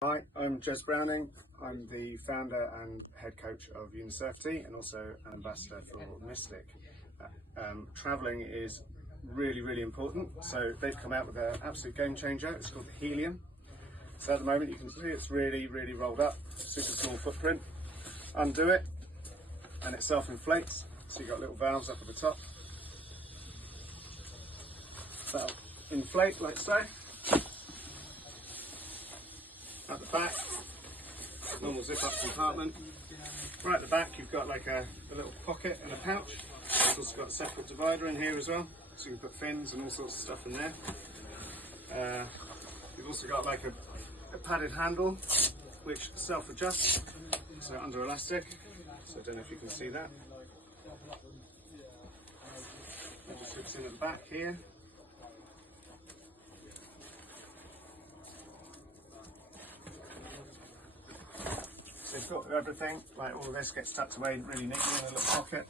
Hi, I'm Jez Browning. I'm the founder and head coach of Unisurfity and also an ambassador for Mystic. Travelling is really important, so they've come out with an absolute game changer. It's called the Helium. So at the moment you can see it's really rolled up, super small footprint. Undo it and it self-inflates, so you've got little valves up at the top. That'll inflate like so. At the back, normal zip up compartment. Right at the back you've got like a little pocket and a pouch. It's also got a separate divider in here as well, so you can put fins and all sorts of stuff in there. You've also got like a padded handle which self-adjusts, so under elastic, so I don't know if you can see that. It just hooks in at the back here. So you've got everything, like all of this gets tucked away really neatly in a little pocket.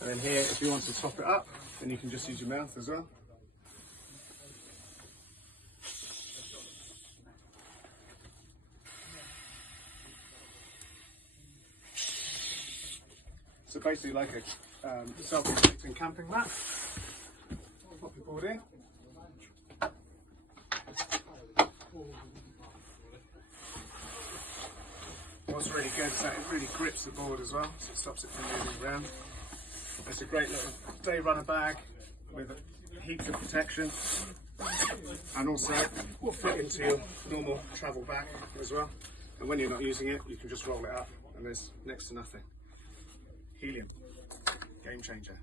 And then here, if you want to top it up, then you can just use your mouth as well. So basically like a self-inflating camping mat. Pop your board in. What's really good is that it really grips the board as well, so it stops it from moving around. It's a great little day runner bag with heaps of protection, and also will fit into your normal travel bag as well. And when you're not using it, you can just roll it up and there's next to nothing. Helium, game changer.